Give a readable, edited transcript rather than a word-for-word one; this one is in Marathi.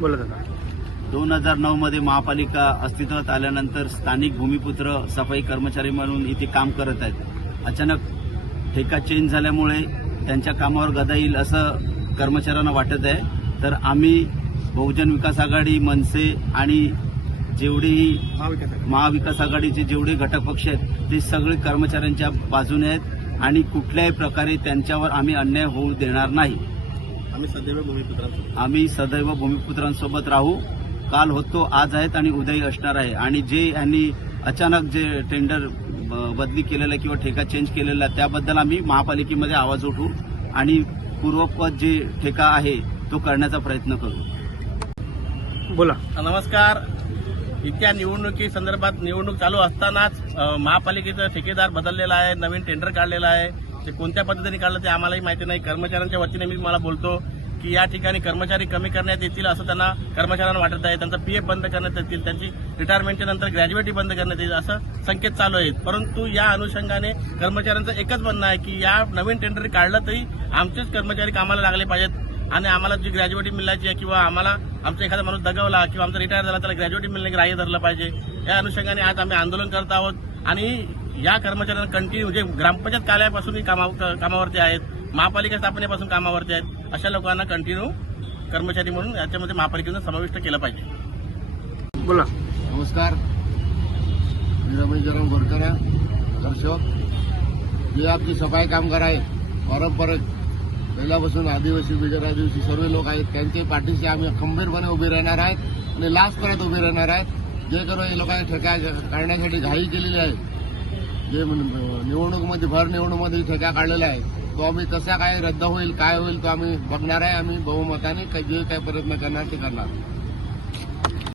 बोला दादा. 2009 मध्ये महापालिका अस्तित्वात आल्यानंतर स्थानिक भूमिपुत्र सफाई कर्मचारी म्हणून इथे काम करत आहेत. अचानक ठेका चेंज झाल्यामुळे त्यांच्या कामावर गदा येईल असं कर्मचाऱ्यांना वाटत आहे. तर आम्ही बहुजन विकास आघाडी, मनसे आणि जेवढेही महाविकास आघाडीचे जेवढे घटक पक्ष आहेत ते सगळे कर्मचाऱ्यांच्या बाजूने आहेत आणि कुठल्याही प्रकारे त्यांच्यावर आम्ही अन्याय होऊ देणार नाही. आम्ही सदैव भूमिपुत्रांसोबत राहू. काल होतो, आज आहेत आणि उद्याही असणार आहे. आणि जे यांनी अचानक जे टेंडर बदली केलेला किंवा ठेका चेंज केलेला त्याबद्दल आम्ही महापालिकेमध्ये आवाज उठवू आणि पूर्वपद जे ठेका आहे तो करण्याचा प्रयत्न करू. बोला. नमस्कार. इतक्या निवडणुकी संदर्भात निवडणूक चालू असतानाच महापालिकेचा ठेकेदार बदललेला आहे, नवीन टेंडर काढलेला आहे. ते कोणत्या पद्धतीने काढलं ते आम्हालाही माहिती नाही. कर्मचाऱ्यांच्या वतीने मी मला बोलतो की या ठिकाणी कर्मचारी कमी करण्यात येतील असं त्यांना कर्मचाऱ्यांना वाटत आहे. त्यांचा पीएफ बंद करण्यात येतील, त्यांची रिटायरमेंटच्या नंतर ग्रॅज्युएटी बंद करण्यात येईल असं संकेत चालू आहेत. परंतु या अनुषंगाने कर्मचाऱ्यांचं एकच म्हणणं आहे की या नवीन टेंडर काढलं तरी आमचेच कर्मचारी कामाला लागले पाहिजेत आणि आम्हाला जी ग्रॅज्युएटी मिळायची आहे किंवा आम्हाला आमचा एखादा माणूस दगावला किंवा आमचा रिटायर झाला त्याला ग्रॅज्युएटी मिळणे ग्राह्य धरलं पाहिजे. या अनुषंगाने आज आम्ही आंदोलन करत आहोत आणि या कर्मचाऱ्यांना कंटिन्यू जे ग्रामपंचायत कार्यालयापासूनही कामावरती आहेत, महापालिका स्थापनेपासून कामावरती आहेत, अशा लोकांना कंटिन्यू कर्मचारी म्हणून याच्यामध्ये महापालिकेनं समाविष्ट केलं पाहिजे. बोला. नमस्कार. मी रमेश जराम गोरकर, नगरसेवक. जे आमचे सफाई कामगार आहेत, पारंपरिक पहिल्यापासून आदिवासी, बिगर आदिवासी सर्व लोक आहेत, त्यांच्या पाठीशी आम्ही खंबीरपणे उभे राहणार आहेत आणि लास्ट करत उभे राहणार आहेत. जे करून हे लोकांनी ठेका काढण्यासाठी घाई केलेली आहे, जे निवडणुकीमध्ये भर निवडणुकीमध्ये ठेका काढलेला आहे तो आम्ही कसा काय रद्द होईल, काय होईल तो आम्ही बघणार आहे. आम्ही बहुमताने जे काही प्रयत्न करणार ते करणार.